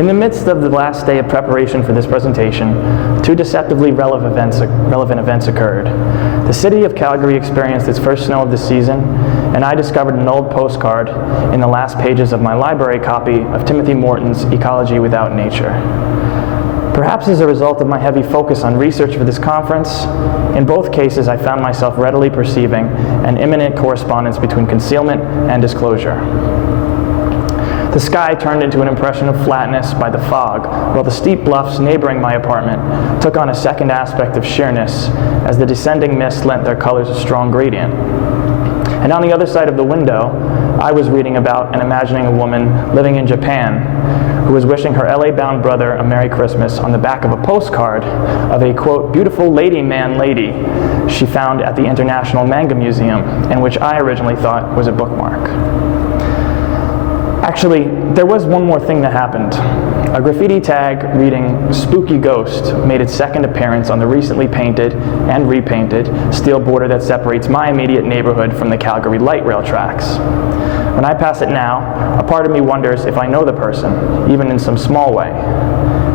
In the midst of the last day of preparation for this presentation, two deceptively relevant events occurred. The city of Calgary experienced its first snow of the season, and I discovered an old postcard in the last pages of my library copy of Timothy Morton's Ecology Without Nature. Perhaps as a result of my heavy focus on research for this conference, in both cases I found myself readily perceiving an imminent correspondence between concealment and disclosure. The sky turned into an impression of flatness by the fog, while the steep bluffs neighboring my apartment took on a second aspect of sheerness as the descending mist lent their colors a strong gradient. And on the other side of the window, I was reading about and imagining a woman living in Japan who was wishing her LA-bound brother a Merry Christmas on the back of a postcard of a, quote, beautiful lady she found at the International Manga Museum, and which I originally thought was a bookmark. Actually, there was one more thing that happened. A graffiti tag reading "Spooky Ghost" made its second appearance on the recently painted and repainted steel border that separates my immediate neighborhood from the Calgary light rail tracks. When I pass it now, a part of me wonders if I know the person, even in some small way.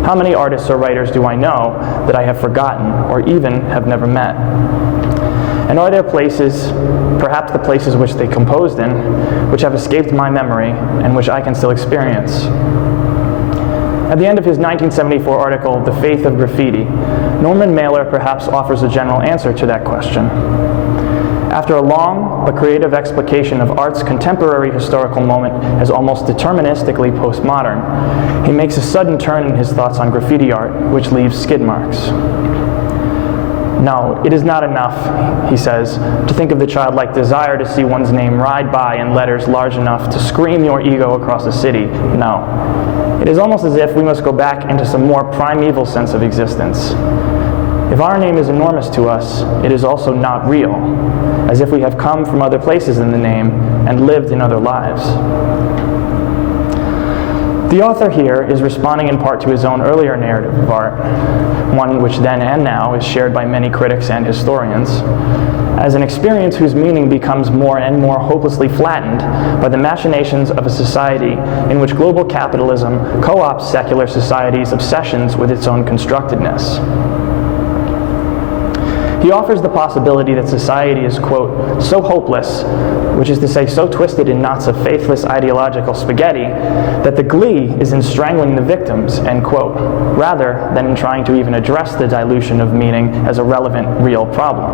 How many artists or writers do I know that I have forgotten or even have never met? And are there places, perhaps the places which they composed in, which have escaped my memory and which I can still experience? At the end of his 1974 article, The Faith of Graffiti, Norman Mailer perhaps offers a general answer to that question. After a long but creative explication of art's contemporary historical moment as almost deterministically postmodern, he makes a sudden turn in his thoughts on graffiti art, which leaves skid marks. No, it is not enough, he says, to think of the childlike desire to see one's name ride by in letters large enough to scream your ego across a city. No. It is almost as if we must go back into some more primeval sense of existence. If our name is enormous to us, it is also not real, as if we have come from other places in the name and lived in other lives. The author here is responding in part to his own earlier narrative of art, one which then and now is shared by many critics and historians, as an experience whose meaning becomes more and more hopelessly flattened by the machinations of a society in which global capitalism co-opts secular society's obsessions with its own constructedness. He offers the possibility that society is, quote, so hopeless, which is to say so twisted in knots of faithless ideological spaghetti, that the glee is in strangling the victims, end quote, rather than in trying to even address the dilution of meaning as a relevant, real problem.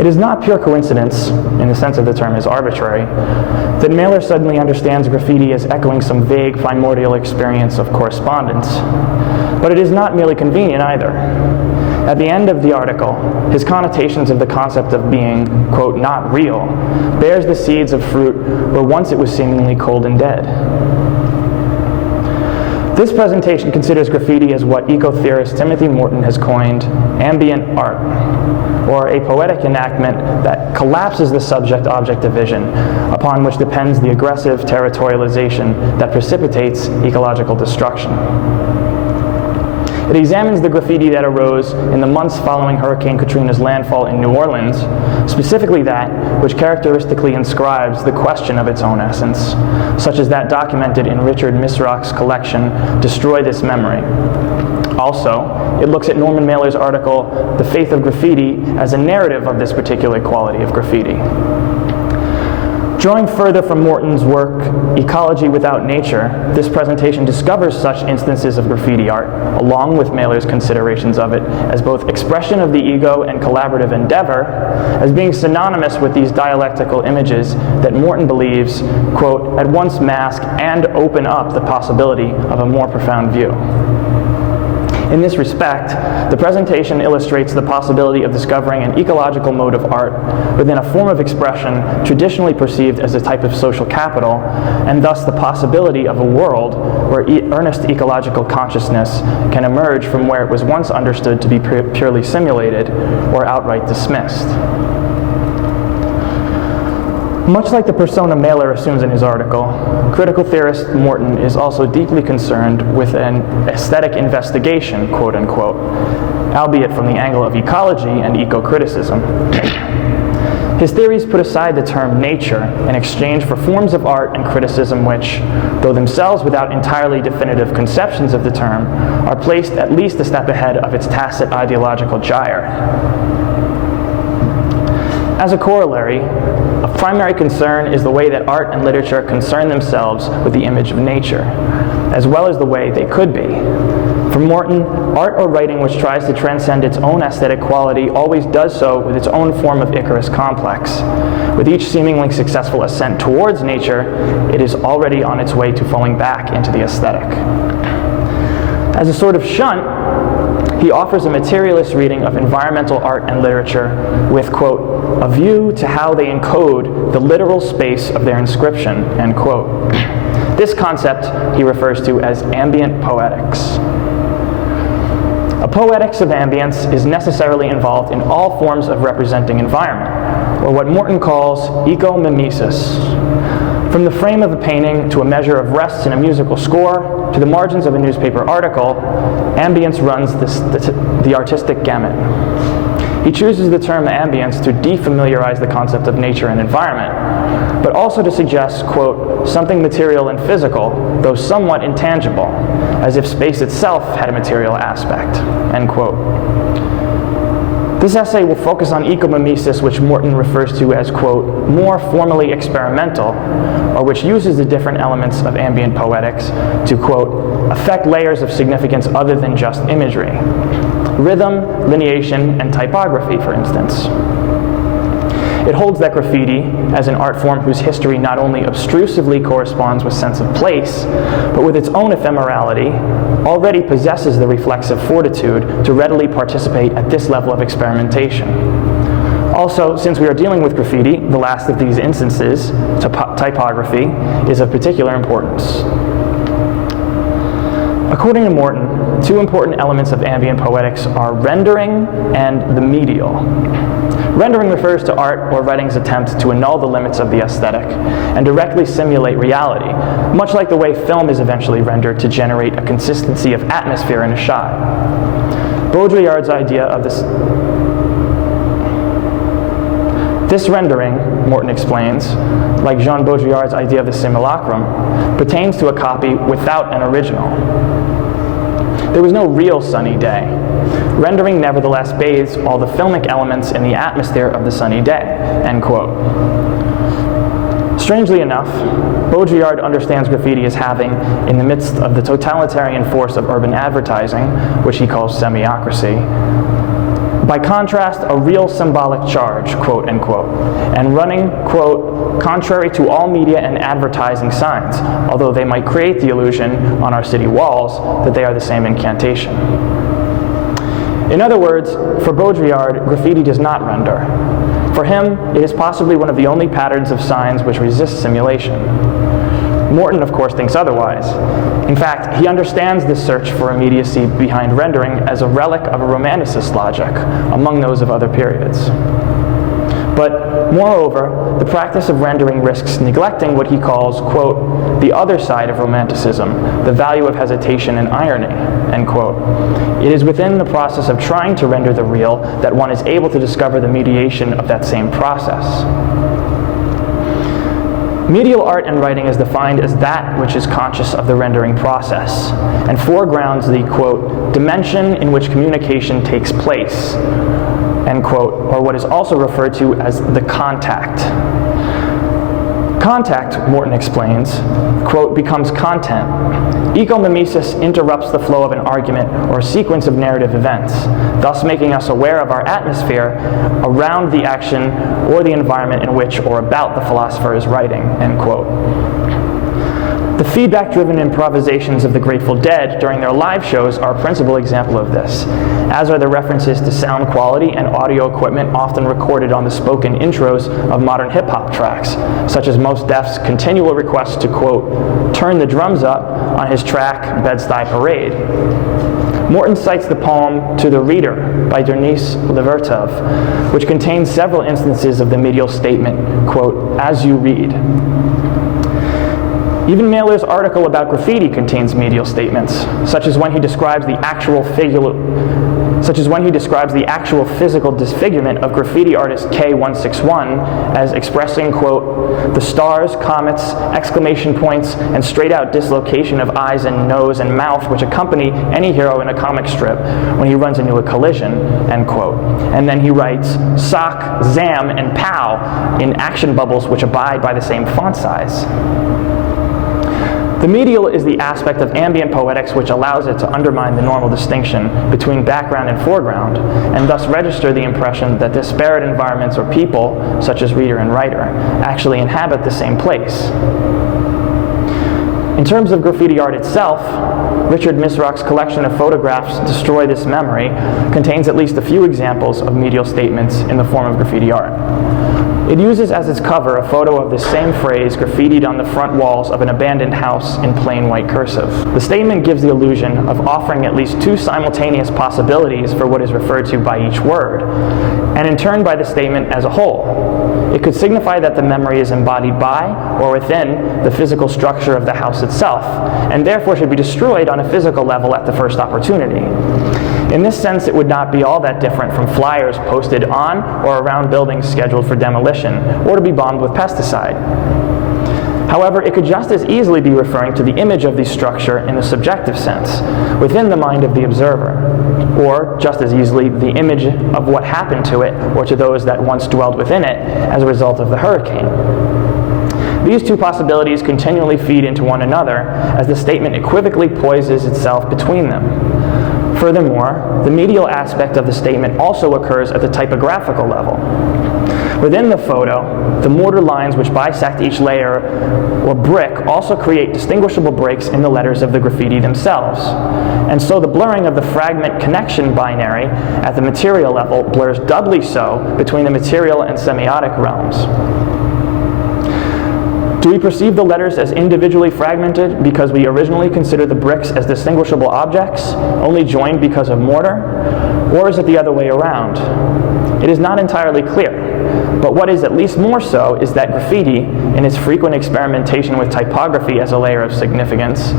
It is not pure coincidence, in the sense of the term is arbitrary, that Mailer suddenly understands graffiti as echoing some vague primordial experience of correspondence. But it is not merely convenient either. At the end of the article, his connotations of the concept of being, quote, not real, bears the seeds of fruit where once it was seemingly cold and dead. This presentation considers graffiti as what eco-theorist Timothy Morton has coined ambient art, or a poetic enactment that collapses the subject-object division upon which depends the aggressive territorialization that precipitates ecological destruction. It examines the graffiti that arose in the months following Hurricane Katrina's landfall in New Orleans, specifically that which characteristically inscribes the question of its own essence, such as that documented in Richard Misrach's collection, Destroy This Memory. Also, it looks at Norman Mailer's article, The Faith of Graffiti, as a narrative of this particular quality of graffiti. Drawing further from Morton's work, Ecology Without Nature, this presentation discovers such instances of graffiti art, along with Mailer's considerations of it, as both expression of the ego and collaborative endeavor, as being synonymous with these dialectical images that Morton believes, quote, at once mask and open up the possibility of a more profound view. In this respect, the presentation illustrates the possibility of discovering an ecological mode of art within a form of expression traditionally perceived as a type of social capital, and thus the possibility of a world where earnest ecological consciousness can emerge from where it was once understood to be purely simulated or outright dismissed. Much like the persona Mailer assumes in his article, critical theorist Morton is also deeply concerned with an aesthetic investigation, quote unquote, albeit from the angle of ecology and eco-criticism. His theories put aside the term nature in exchange for forms of art and criticism which, though themselves without entirely definitive conceptions of the term, are placed at least a step ahead of its tacit ideological gyre. As a corollary, of primary concern is the way that art and literature concern themselves with the image of nature, as well as the way they could be. For Morton, art or writing which tries to transcend its own aesthetic quality always does so with its own form of Icarus complex. With each seemingly successful ascent towards nature, it is already on its way to falling back into the aesthetic. As a sort of shunt, he offers a materialist reading of environmental art and literature with, quote, a view to how they encode the literal space of their inscription, end quote. This concept he refers to as ambient poetics. A poetics of ambience is necessarily involved in all forms of representing environment, or what Morton calls ecomimesis. From the frame of a painting to a measure of rests in a musical score to the margins of a newspaper article, ambience runs the artistic gamut. He chooses the term ambience to defamiliarize the concept of nature and environment, but also to suggest, quote, something material and physical, though somewhat intangible, as if space itself had a material aspect, end quote. This essay will focus on ecomimesis, which Morton refers to as, quote, more formally experimental, or which uses the different elements of ambient poetics to, quote, affect layers of significance other than just imagery. Rhythm, lineation, and typography, for instance. It holds that graffiti, as an art form whose history not only obtrusively corresponds with sense of place, but with its own ephemerality, already possesses the reflexive fortitude to readily participate at this level of experimentation. Also, since we are dealing with graffiti, the last of these instances, typography, is of particular importance. According to Morton, two important elements of ambient poetics are rendering and the medial. Rendering refers to art or writing's attempt to annul the limits of the aesthetic and directly simulate reality, much like the way film is eventually rendered to generate a consistency of atmosphere in a shot. Baudrillard's idea of this rendering, Morton explains, like Jean Baudrillard's idea of the simulacrum, pertains to a copy without an original. There was no real sunny day. Rendering nevertheless bathes all the filmic elements in the atmosphere of the sunny day, end quote. Strangely enough, Baudrillard understands graffiti as having, in the midst of the totalitarian force of urban advertising, which he calls semiocracy, by contrast, a real symbolic charge, quote, end quote, and running, quote, contrary to all media and advertising signs, although they might create the illusion on our city walls that they are the same incantation. In other words, for Baudrillard, graffiti does not render. For him, it is possibly one of the only patterns of signs which resist simulation. Morton, of course, thinks otherwise. In fact, he understands this search for immediacy behind rendering as a relic of a romanticist logic among those of other periods. But moreover, the practice of rendering risks neglecting what he calls, quote, the other side of romanticism, the value of hesitation and irony, end quote. It is within the process of trying to render the real that one is able to discover the mediation of that same process. Medial art and writing is defined as that which is conscious of the rendering process and foregrounds the, quote, dimension in which communication takes place, end quote, or what is also referred to as the contact. Contact, Morton explains, quote, becomes content. Ecomimesis interrupts the flow of an argument or a sequence of narrative events, thus making us aware of our atmosphere around the action or the environment in which or about the philosopher is writing, end quote. The feedback-driven improvisations of the Grateful Dead during their live shows are a principal example of this, as are the references to sound quality and audio equipment often recorded on the spoken intros of modern hip-hop tracks, such as Mos Def's continual request to, quote, turn the drums up on his track Bed-Stuy Parade. Morton cites the poem To the Reader by Denis Levertov, which contains several instances of the medial statement, quote, as you read. Even Mailer's article about graffiti contains medial statements, such as when he describes the actual physical disfigurement of graffiti artist K161 as expressing, quote, the stars, comets, exclamation points, and straight-out dislocation of eyes and nose and mouth which accompany any hero in a comic strip when he runs into a collision, end quote. And then he writes, sock, zam, and pow in action bubbles which abide by the same font size. The medial is the aspect of ambient poetics which allows it to undermine the normal distinction between background and foreground, and thus register the impression that disparate environments or people, such as reader and writer, actually inhabit the same place. In terms of graffiti art itself, Richard Misrock's collection of photographs, Destroy This Memory, contains at least a few examples of medial statements in the form of graffiti art. It uses as its cover a photo of this same phrase graffitied on the front walls of an abandoned house in plain white cursive. The statement gives the illusion of offering at least two simultaneous possibilities for what is referred to by each word, and in turn by the statement as a whole. It could signify that the memory is embodied by or within the physical structure of the house itself, and therefore should be destroyed on a physical level at the first opportunity. In this sense, it would not be all that different from flyers posted on or around buildings scheduled for demolition or to be bombed with pesticide. However, it could just as easily be referring to the image of the structure in the subjective sense, within the mind of the observer, or just as easily the image of what happened to it or to those that once dwelled within it as a result of the hurricane. These two possibilities continually feed into one another as the statement equivocally poises itself between them. Furthermore, the medial aspect of the statement also occurs at the typographical level. Within the photo, the mortar lines which bisect each layer or brick also create distinguishable breaks in the letters of the graffiti themselves. And so the blurring of the fragment connection binary at the material level blurs doubly so between the material and semiotic realms. Do we perceive the letters as individually fragmented because we originally considered the bricks as distinguishable objects, only joined because of mortar? Or is it the other way around? It is not entirely clear, but what is at least more so is that graffiti, in its frequent experimentation with typography as a layer of significance,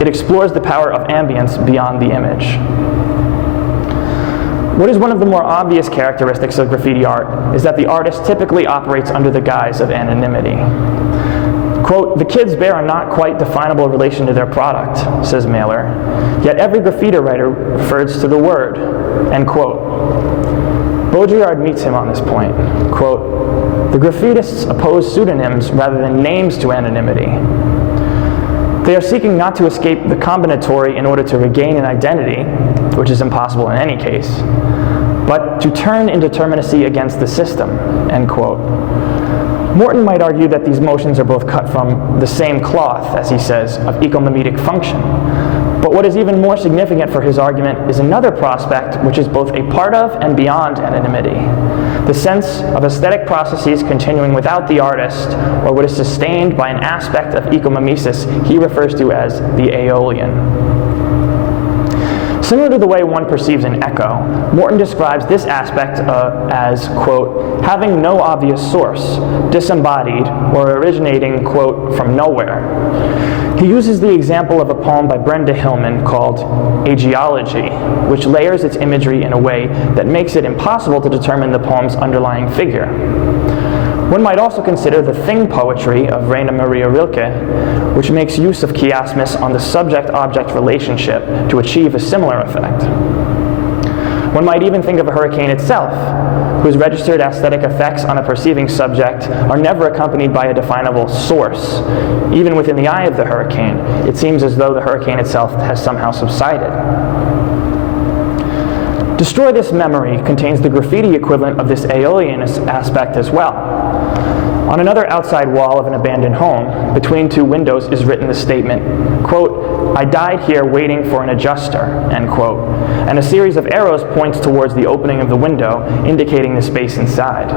it explores the power of ambience beyond the image. What is one of the more obvious characteristics of graffiti art is that the artist typically operates under the guise of anonymity. Quote, the kids bear a not quite definable relation to their product, says Mailer, yet every graffiti writer refers to the word, end quote. Baudrillard meets him on this point. Quote, the graffitists oppose pseudonyms rather than names to anonymity. They are seeking not to escape the combinatory in order to regain an identity, which is impossible in any case, but to turn indeterminacy against the system, end quote. Morton might argue that these motions are both cut from the same cloth, as he says, of ecomimetic function. But what is even more significant for his argument is another prospect which is both a part of and beyond anonymity. The sense of aesthetic processes continuing without the artist, or what is sustained by an aspect of ecomimesis he refers to as the aeolian. Similar to the way one perceives an echo, Morton describes this aspect as, quote, having no obvious source, disembodied, or originating, quote, from nowhere. He uses the example of a poem by Brenda Hillman called Ageology, which layers its imagery in a way that makes it impossible to determine the poem's underlying figure. One might also consider the thing poetry of Rainer Maria Rilke, which makes use of chiasmus on the subject-object relationship to achieve a similar effect. One might even think of a hurricane itself, whose registered aesthetic effects on a perceiving subject are never accompanied by a definable source. Even within the eye of the hurricane, it seems as though the hurricane itself has somehow subsided. Destroy This Memory contains the graffiti equivalent of this aeolian aspect as well. On another outside wall of an abandoned home, between two windows is written the statement, quote, I died here waiting for an adjuster, end quote, and a series of arrows points towards the opening of the window, indicating the space inside.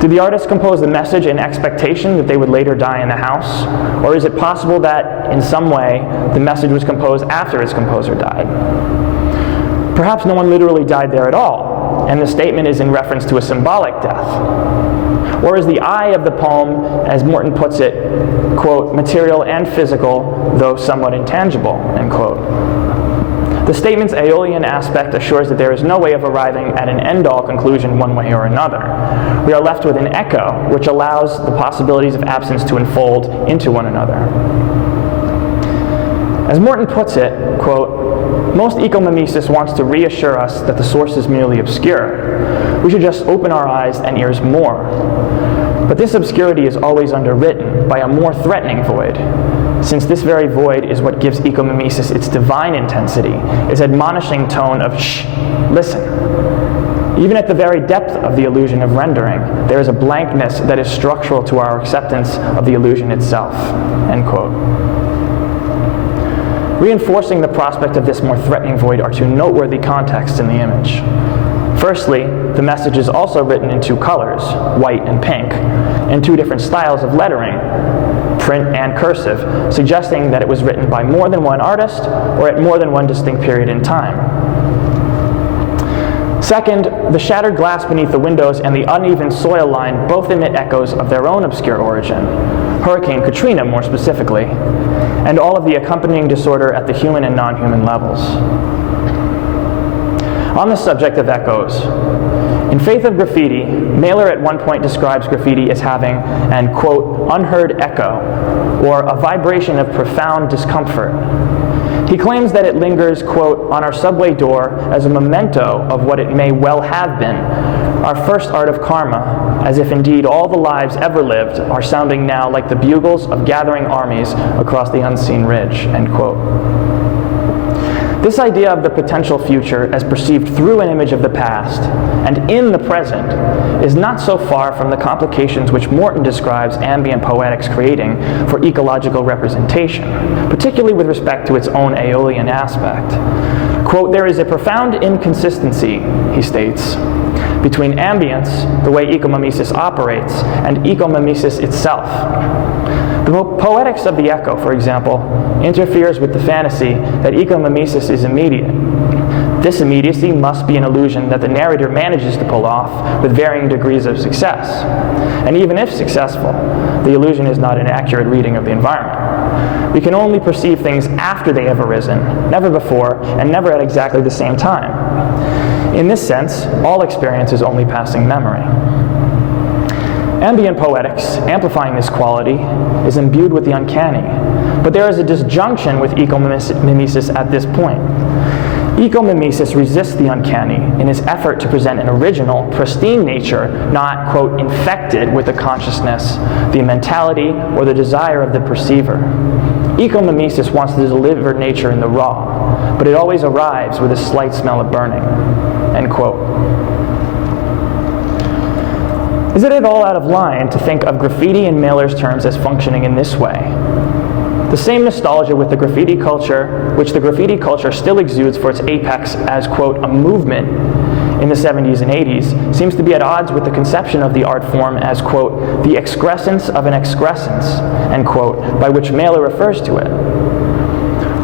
Did the artist compose the message in expectation that they would later die in the house? Or is it possible that, in some way, the message was composed after its composer died? Perhaps no one literally died there at all, and the statement is in reference to a symbolic death? Or is the I of the poem, as Morton puts it, quote, material and physical, though somewhat intangible, end quote? The statement's aeolian aspect assures that there is no way of arriving at an end-all conclusion one way or another. We are left with an echo, which allows the possibilities of absence to unfold into one another. As Morton puts it, quote, most ecomimesis wants to reassure us that the source is merely obscure. We should just open our eyes and ears more. But this obscurity is always underwritten by a more threatening void, since this very void is what gives ecomimesis its divine intensity, its admonishing tone of shh, listen. Even at the very depth of the illusion of rendering, there is a blankness that is structural to our acceptance of the illusion itself, end quote. Reinforcing the prospect of this more threatening void are two noteworthy contexts in the image. Firstly, the message is also written in two colors, white and pink, in two different styles of lettering, print and cursive, suggesting that it was written by more than one artist or at more than one distinct period in time. Second, the shattered glass beneath the windows and the uneven soil line both emit echoes of their own obscure origin, Hurricane Katrina more specifically, and all of the accompanying disorder at the human and non-human levels. On the subject of echoes, in Faith of Graffiti, Mailer at one point describes graffiti as having an, quote, unheard echo, or a vibration of profound discomfort. He claims that it lingers, quote, on our subway door as a memento of what it may well have been, our first art of karma, as if indeed all the lives ever lived are sounding now like the bugles of gathering armies across the unseen ridge, end quote. This idea of the potential future as perceived through an image of the past and in the present is not so far from the complications which Morton describes ambient poetics creating for ecological representation, particularly with respect to its own aeolian aspect. Quote, there is a profound inconsistency, he states, between ambience, the way ecomimesis operates, and ecomimesis itself. The poetics of the echo, for example, interferes with the fantasy that ecomimesis is immediate. This immediacy must be an illusion that the narrator manages to pull off with varying degrees of success. And even if successful, the illusion is not an accurate reading of the environment. We can only perceive things after they have arisen, never before, and never at exactly the same time. In this sense, all experience is only passing memory. Ambient poetics, amplifying this quality, is imbued with the uncanny, but there is a disjunction with ecomimesis at this point. Ecomimesis resists the uncanny in its effort to present an original, pristine nature, not, quote, infected with the consciousness, the mentality, or the desire of the perceiver. Ecomimesis wants to deliver nature in the raw, but it always arrives with a slight smell of burning, end quote. Is it at all out of line to think of graffiti in Mailer's terms as functioning in this way? The same nostalgia with the graffiti culture, which the graffiti culture still exudes for its apex as, quote, a movement in the 70s and 80s, seems to be at odds with the conception of the art form as, quote, the excrescence of an excrescence, end quote, by which Mailer refers to it.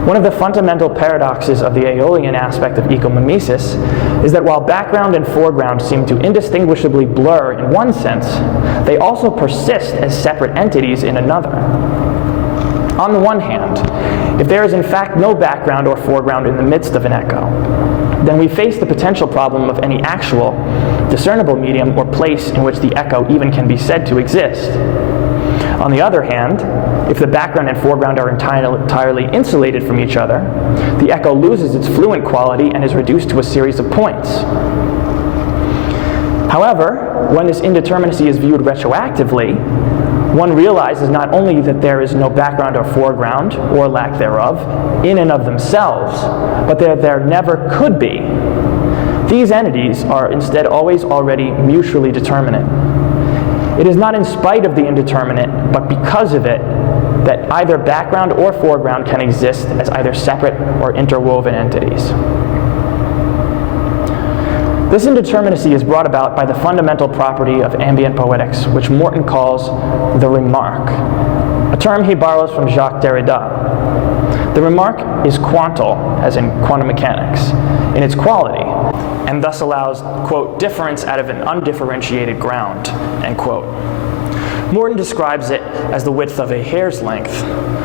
One of the fundamental paradoxes of the aeolian aspect of ecomimesis is that while background and foreground seem to indistinguishably blur in one sense, they also persist as separate entities in another. On the one hand, if there is in fact no background or foreground in the midst of an echo, then we face the potential problem of any actual, discernible medium or place in which the echo even can be said to exist. On the other hand, if the background and foreground are entirely insulated from each other, the echo loses its fluent quality and is reduced to a series of points. However, when this indeterminacy is viewed retroactively, one realizes not only that there is no background or foreground, or lack thereof, in and of themselves, but that there never could be. These entities are instead always already mutually determinate. It is not in spite of the indeterminate, but because of it, that either background or foreground can exist as either separate or interwoven entities. This indeterminacy is brought about by the fundamental property of ambient poetics, which Morton calls the remark, a term he borrows from Jacques Derrida. The remark is quantal, as in quantum mechanics, in its quality. and thus allows, quote, difference out of an undifferentiated ground, end quote. Morton describes it as the width of a hair's length,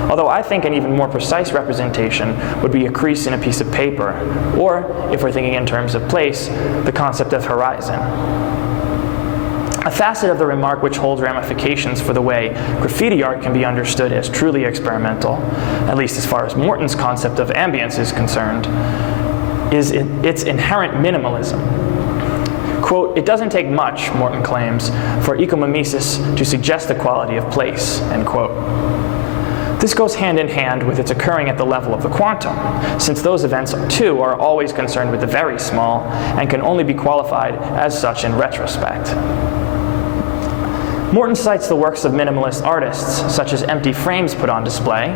although I think an even more precise representation would be a crease in a piece of paper, or, if we're thinking in terms of place, the concept of horizon. A facet of the remark which holds ramifications for the way graffiti art can be understood as truly experimental, at least as far as Morton's concept of ambience is concerned, is its inherent minimalism. Quote, it doesn't take much, Morton claims, for ecomimesis to suggest the quality of place, end quote. This goes hand in hand with its occurring at the level of the quantum, since those events, too, are always concerned with the very small and can only be qualified as such in retrospect. Morton cites the works of minimalist artists, such as empty frames put on display,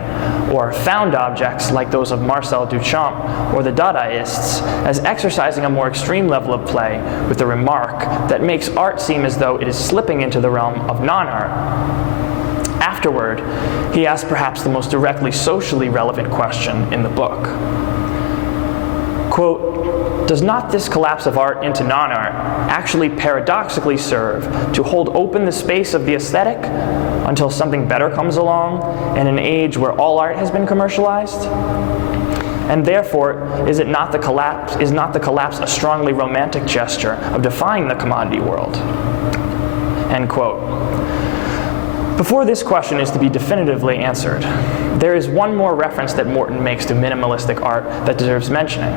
or found objects like those of Marcel Duchamp or the Dadaists, as exercising a more extreme level of play with the remark that makes art seem as though it is slipping into the realm of non-art. Afterward, he asks perhaps the most directly socially relevant question in the book. Quote, does not this collapse of art into non-art actually paradoxically serve to hold open the space of the aesthetic until something better comes along in an age where all art has been commercialized? And therefore, is not the collapse a strongly romantic gesture of defying the commodity world? End quote. Before this question is to be definitively answered, there is one more reference that Morton makes to minimalistic art that deserves mentioning.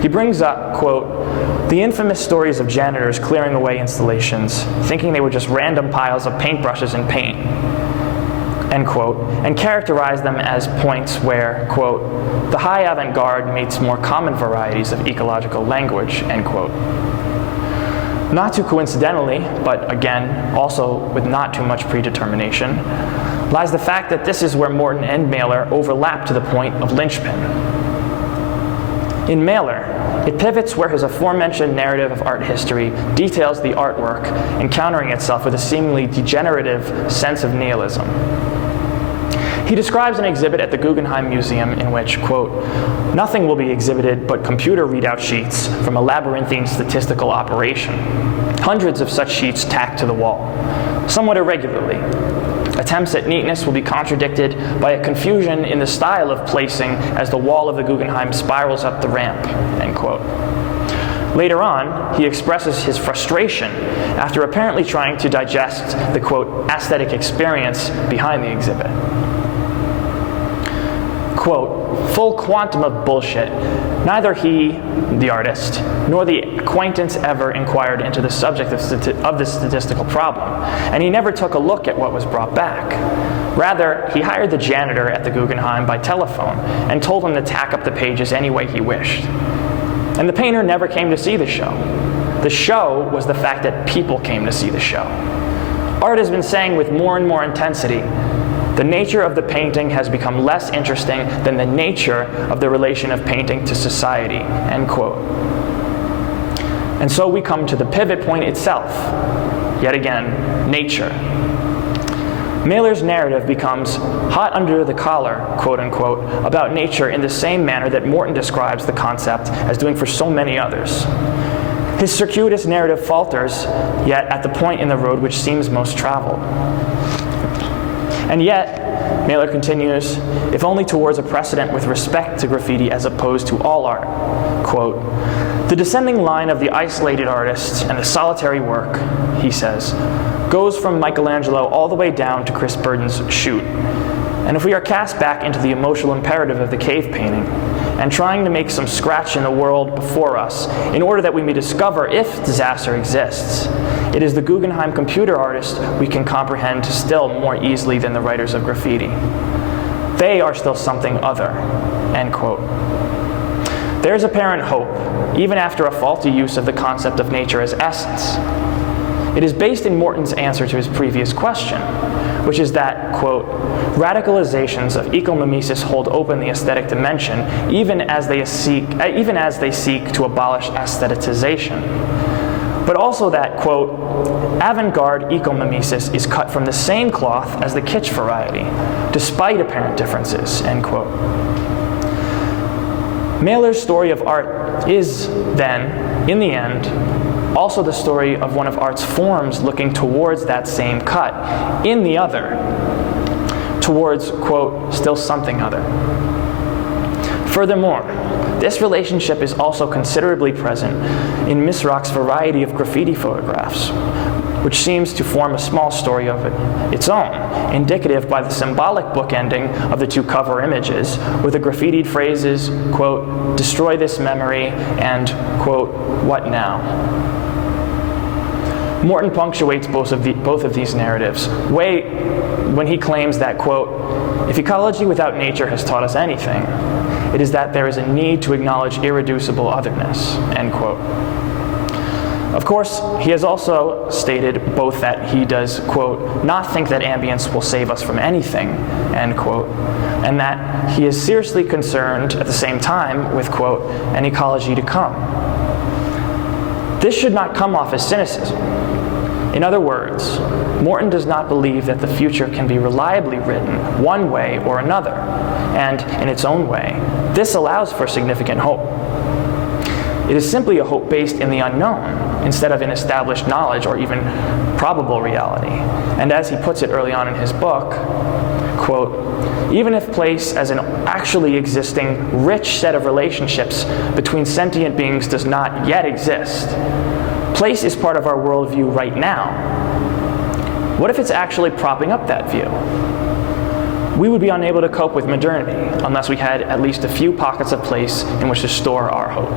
He brings up, quote, the infamous stories of janitors clearing away installations, thinking they were just random piles of paintbrushes and paint, end quote, and characterize them as points where, quote, the high avant-garde meets more common varieties of ecological language, end quote. Not too coincidentally, but again, also with not too much predetermination, lies the fact that this is where Morton and Mailer overlap to the point of linchpin. In Mailer, it pivots where his aforementioned narrative of art history details the artwork encountering itself with a seemingly degenerative sense of nihilism. He describes an exhibit at the Guggenheim Museum in which, quote, nothing will be exhibited but computer readout sheets from a labyrinthine statistical operation. Hundreds of such sheets tacked to the wall, somewhat irregularly. Attempts at neatness will be contradicted by a confusion in the style of placing as the wall of the Guggenheim spirals up the ramp, end quote. Later on, he expresses his frustration after apparently trying to digest the, quote, aesthetic experience behind the exhibit. Quote, full quantum of bullshit. Neither he, the artist, nor the acquaintance ever inquired into the subject of the statistical problem, and he never took a look at what was brought back. Rather, he hired the janitor at the Guggenheim by telephone and told him to tack up the pages any way he wished. And the painter never came to see the show. The show was the fact that people came to see the show. Art has been saying with more and more intensity, the nature of the painting has become less interesting than the nature of the relation of painting to society, end quote. And so we come to the pivot point itself. Yet again, nature. Mailer's narrative becomes hot under the collar, quote unquote, about nature in the same manner that Morton describes the concept as doing for so many others. His circuitous narrative falters, yet at the point in the road which seems most traveled. And yet, Mailer continues, if only towards a precedent with respect to graffiti as opposed to all art. Quote, the descending line of the isolated artist and the solitary work, he says, goes from Michelangelo all the way down to Chris Burden's Shoot. And if we are cast back into the emotional imperative of the cave painting, and trying to make some scratch in the world before us in order that we may discover if disaster exists, it is the Guggenheim computer artist we can comprehend still more easily than the writers of graffiti. They are still something other, end quote. There is apparent hope, even after a faulty use of the concept of nature as essence. It is based in Morton's answer to his previous question, which is that, quote, radicalizations of ecomimesis hold open the aesthetic dimension even as they seek to abolish aestheticization. But also that, quote, avant-garde ecomimesis is cut from the same cloth as the kitsch variety, despite apparent differences, end quote. Mailer's story of art is then, in the end, also the story of one of art's forms looking towards that same cut, in the other, towards, quote, still something other. Furthermore, this relationship is also considerably present in Misrach's variety of graffiti photographs, which seems to form a small story of its own, indicative by the symbolic bookending of the two cover images, with the graffitied phrases, quote, destroy this memory, and, quote, what now? Morton punctuates both of these narratives when he claims that, quote, if ecology without nature has taught us anything, it is that there is a need to acknowledge irreducible otherness, end quote. Of course, he has also stated both that he does, quote, not think that ambience will save us from anything, end quote, and that he is seriously concerned at the same time with, quote, an ecology to come. This should not come off as cynicism. In other words, Morton does not believe that the future can be reliably written one way or another, and in its own way, this allows for significant hope. It is simply a hope based in the unknown, instead of in established knowledge or even probable reality. And as he puts it early on in his book, quote, even if place as an actually existing, rich set of relationships between sentient beings does not yet exist, place is part of our worldview right now. What if it's actually propping up that view? We would be unable to cope with modernity unless we had at least a few pockets of place in which to store our hope.